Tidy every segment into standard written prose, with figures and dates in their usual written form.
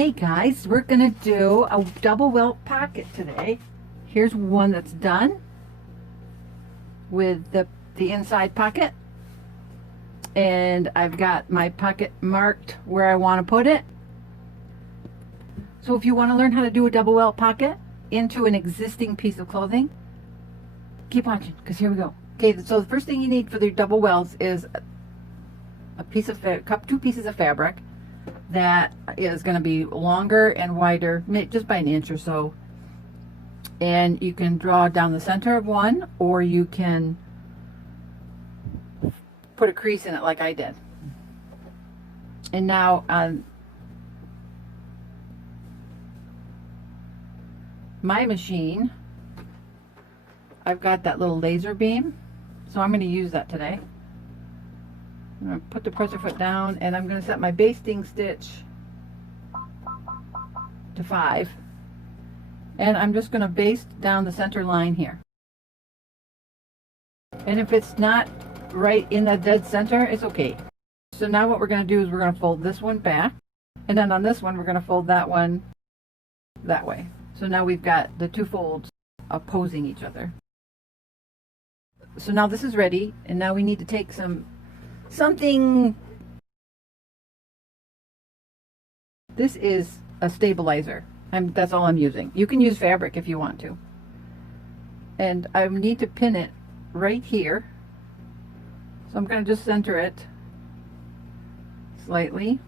Okay guys, we're gonna do a double welt pocket today. Here's one that's done with the inside pocket, and I've got my pocket marked where I want to put it. So if you want to learn how to do a double welt pocket into an existing piece of clothing, keep watching, because here we go. Okay, so the first thing you need for the double welts is a piece of two pieces of fabric that is going to be longer and wider, just by an inch or so. And you can draw down the center of one, or you can put a crease in it like I did. And now on my machine, I've got that little laser beam, so I'm going to use that today. I'm going to put the presser foot down, and I'm going to set my basting stitch to 5, and I'm just going to baste down the center line here. And if it's not right in the dead center, it's okay. So now what we're going to do is we're going to fold this one back, and then on this one we're going to fold that one that way. So now we've got the two folds opposing each other. So now this is ready, and now we need to take something. This is a stabilizer. That's all I'm using. You can use fabric if you want to. And I need to pin it right here. So I'm going to just center it slightly.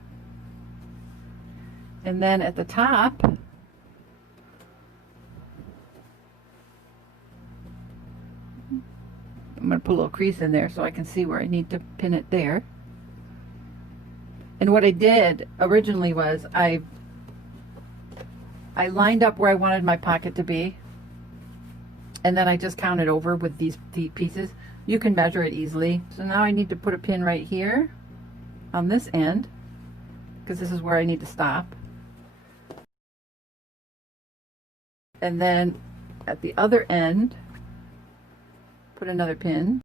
And then at the top, I'm going to put a little crease in there so I can see where I need to pin it there. And what I did originally was I lined up where I wanted my pocket to be, and then I just counted over with these pieces. You can measure it easily. So now I need to put a pin right here on this end, because this is where I need to stop. And then at the other end, put another pin.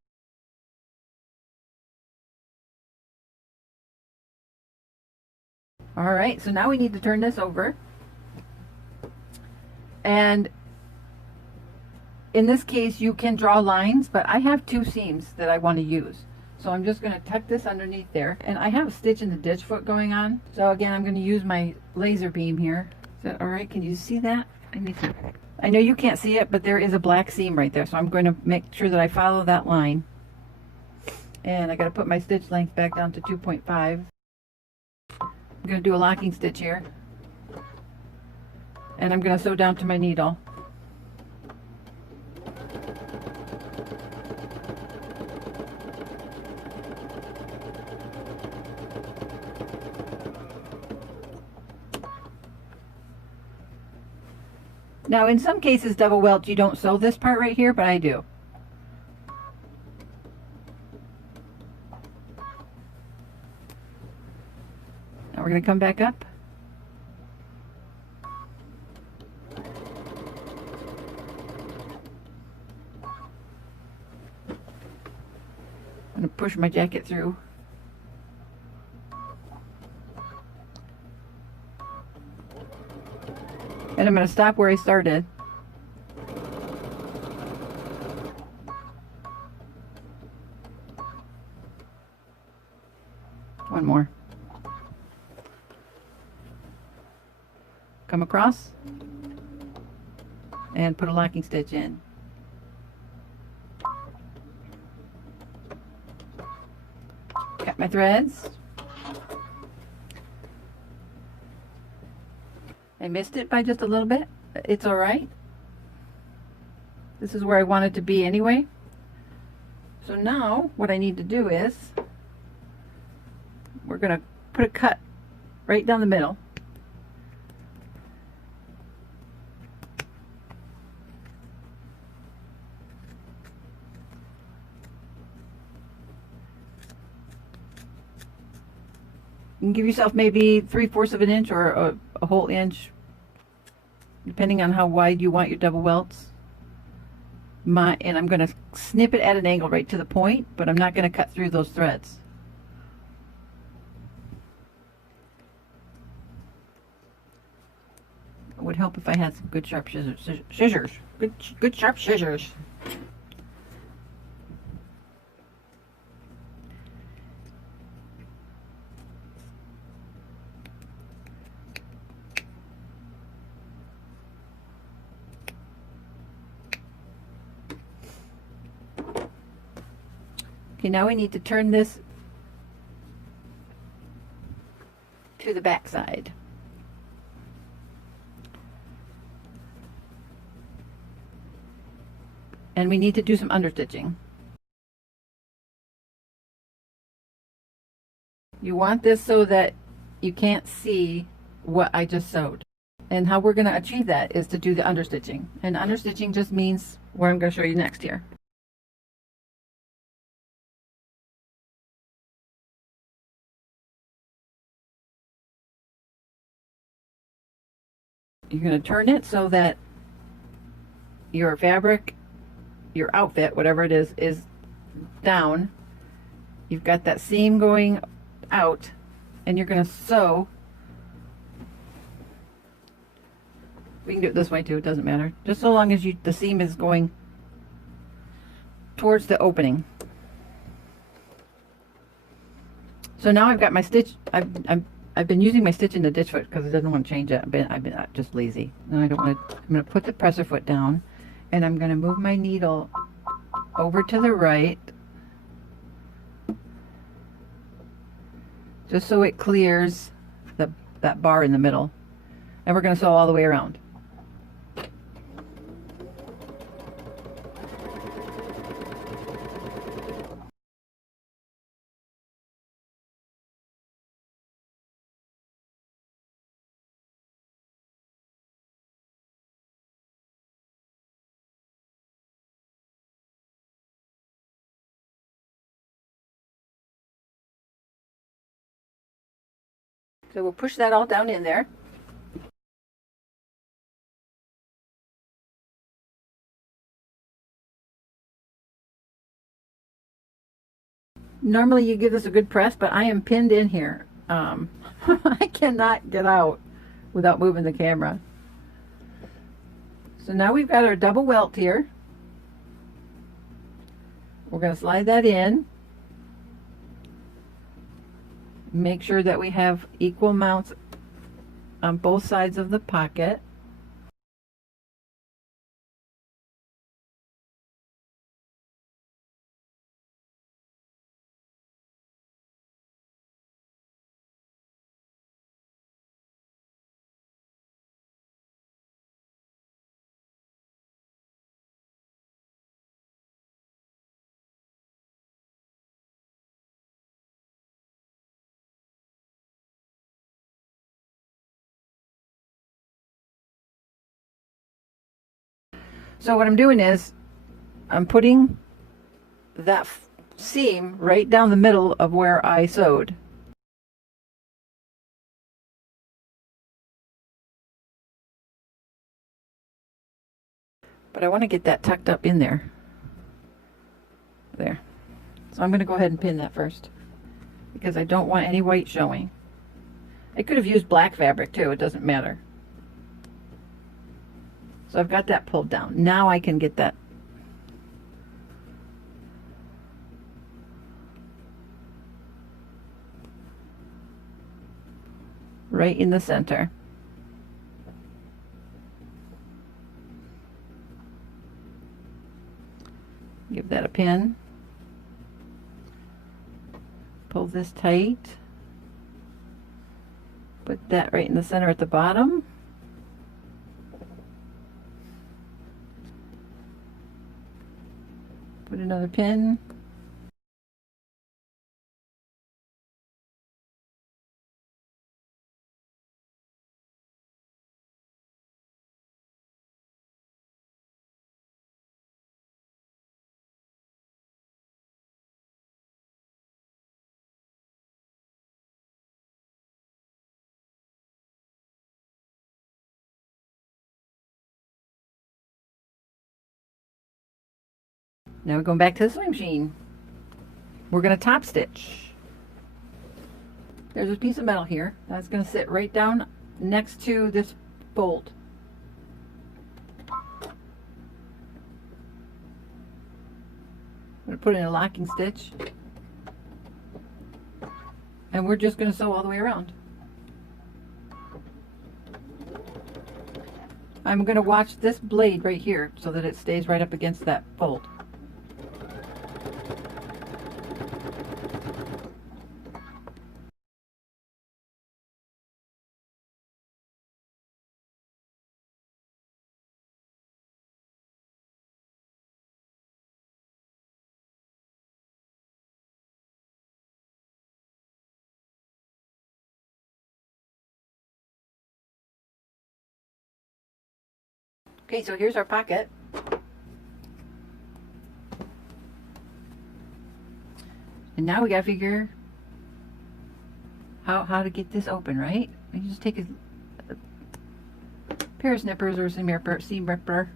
All right, so now we need to turn this over. And in this case, you can draw lines, but I have 2 seams that I want to use. So I'm just going to tuck this underneath there. And I have a stitch in the ditch foot going on. So again, I'm going to use my laser beam here. Is that all right? Can you see that? I know you can't see it, but there is a black seam right there. So I'm going to make sure that I follow that line. And I got to put my stitch length back down to 2.5. I'm going to do a locking stitch here. And I'm going to sew down to my needle. Now in some cases, double welt, you don't sew this part right here, but I do. Now we're going to come back up. I'm going to push my jacket through. And I'm going to stop where I started. One more. Come across and put a locking stitch in. Cut my threads. I missed it by just a little bit. It's all right. This is where I want it to be anyway. So now what I need to do is we're going to put a cut right down the middle. You can give yourself maybe 3/4 of an inch or a whole inch, depending on how wide you want your double welts. And I'm going to snip it at an angle right to the point, but I'm not going to cut through those threads. would help if I had some good sharp scissors. Good sharp scissors. Okay, now we need to turn this to the back side. And we need to do some understitching. You want this so that you can't see what I just sewed. And how we're going to achieve that is to do the understitching. And understitching just means what I'm going to show you next here. You're going to turn it so that your fabric, your outfit, whatever it is down. You've got that seam going out, and you're going to sew. We can do it this way too, it doesn't matter. Just so long as the seam is going towards the opening. So now I've got my stitch. I've been using my stitch in the ditch foot because I didn't want to change it. I've been just lazy. Now I don't want to. I'm going to put the presser foot down, and I'm going to move my needle over to the right, just so it clears that bar in the middle. And we're going to sew all the way around. So we'll push that all down in there. Normally you give this a good press, but I am pinned in here. I cannot get out without moving the camera. So now we've got our double welt here. We're going to slide that in. Make sure that we have equal amounts on both sides of the pocket. So what I'm doing is I'm putting that seam right down the middle of where I sewed. But I want to get that tucked up in there. There. So I'm going to go ahead and pin that first, because I don't want any white showing. I could have used black fabric too, it doesn't matter. So I've got that pulled down. Now I can get that right in the center. Give that a pin. Pull this tight. Put that right in the center at the bottom. Put another pin. Now we're going back to the sewing machine. We're going to top stitch. There's a piece of metal here that's going to sit right down next to this bolt going to put in a locking stitch. And we're just going to sew all the way around. I'm going to watch this blade right here so that it stays right up against that fold. Okay, so here's our pocket. And now we gotta figure how to get this open, right? You just take a pair of snippers or seam ripper.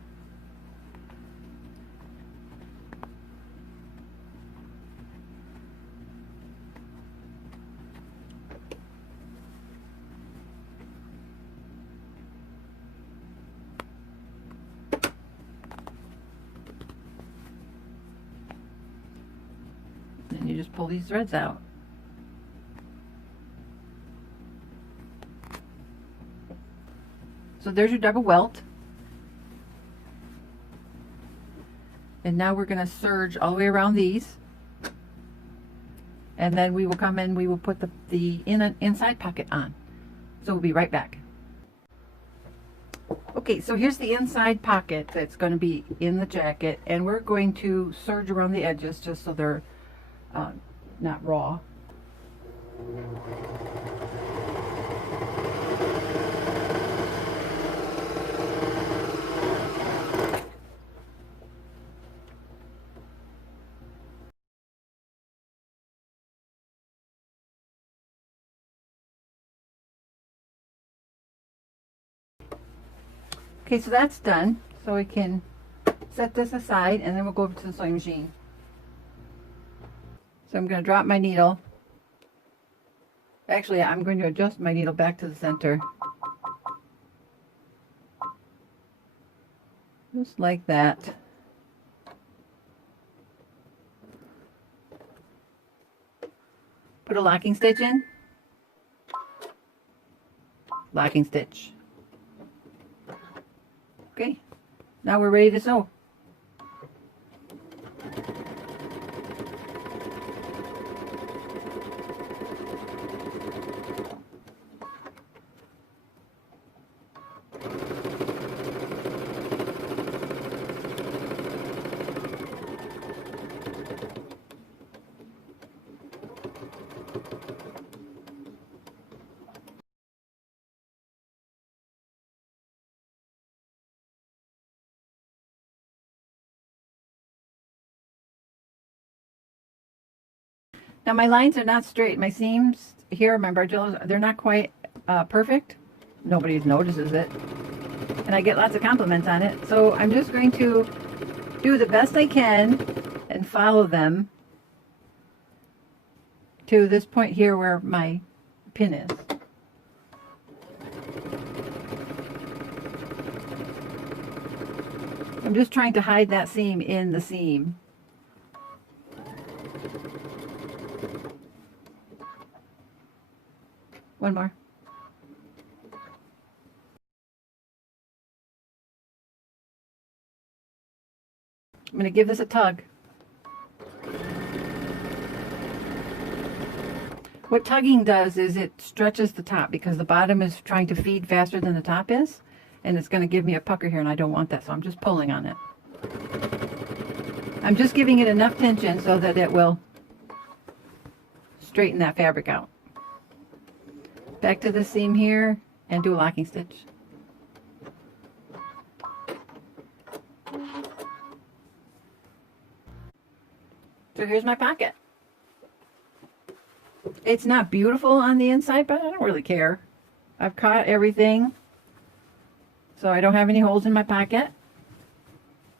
And you just pull these threads out. So there's your double welt. And now we're going to serge all the way around these. And then we will come in, we will put the inside pocket on. So we'll be right back. Okay, so here's the inside pocket that's going to be in the jacket. And we're going to serge around the edges just so they're not raw. Okay, so that's done. So we can set this aside and then we'll go over to the sewing machine. So I'm going to drop my needle. Actually, I'm going to adjust my needle back to the center. Just like that. Put a locking stitch in. Locking stitch. Okay, now we're ready to sew. Now my lines are not straight. My seams here, my Bargellos, they're not quite perfect. Nobody notices it. And I get lots of compliments on it. So I'm just going to do the best I can and follow them to this point here where my pin is. I'm just trying to hide that seam in the seam. One more. I'm going to give this a tug. What tugging does is it stretches the top because the bottom is trying to feed faster than the top is, and it's going to give me a pucker here and I don't want that, so I'm just pulling on it. I'm just giving it enough tension so that it will straighten that fabric out. Back to the seam here and do a locking stitch. So here's my pocket. It's not beautiful on the inside, but I don't really care. I've caught everything, so I don't have any holes in my pocket.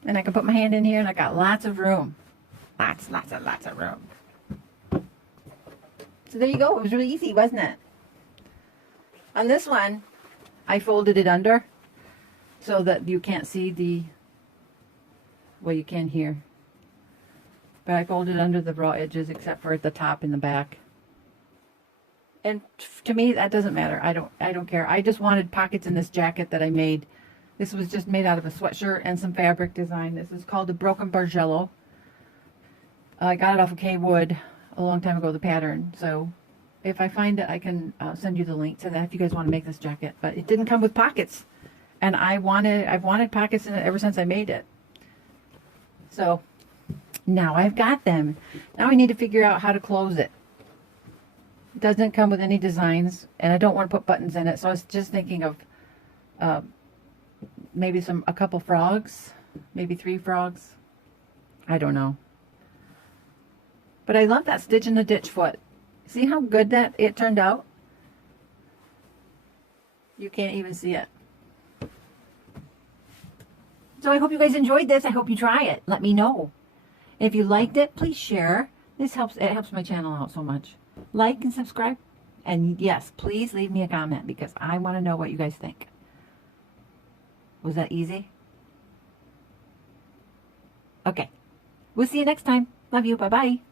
And I can put my hand in here and I got lots of room. Lots of room. So there you go. It was really easy, wasn't it? On this one, I folded it under so that you can't see the, well, you can here. but I folded under the raw edges except for at the top and the back. And to me, that doesn't matter. I don't care. I just wanted pockets in this jacket that I made. This was just made out of a sweatshirt and some fabric design. This is called a broken Bargello. I got it off of K-Wood a long time ago, the pattern. So if I find it, I can send you the link to that if you guys want to make this jacket. But it didn't come with pockets. And I've wanted pockets in it ever since I made it. So now I've got them. Now I need to figure out how to close it. It doesn't come with any designs, and I don't want to put buttons in it. So I was just thinking of maybe a couple frogs, maybe 3 frogs. I don't know. But I love that stitch in the ditch foot. See how good that it turned out? You can't even see it. So I hope you guys enjoyed this. I hope you try it. Let me know. If you liked it, please share. It helps my channel out so much. Like and subscribe. And yes, please leave me a comment because I want to know what you guys think. Was that easy? Okay. We'll see you next time. Love you. Bye-bye.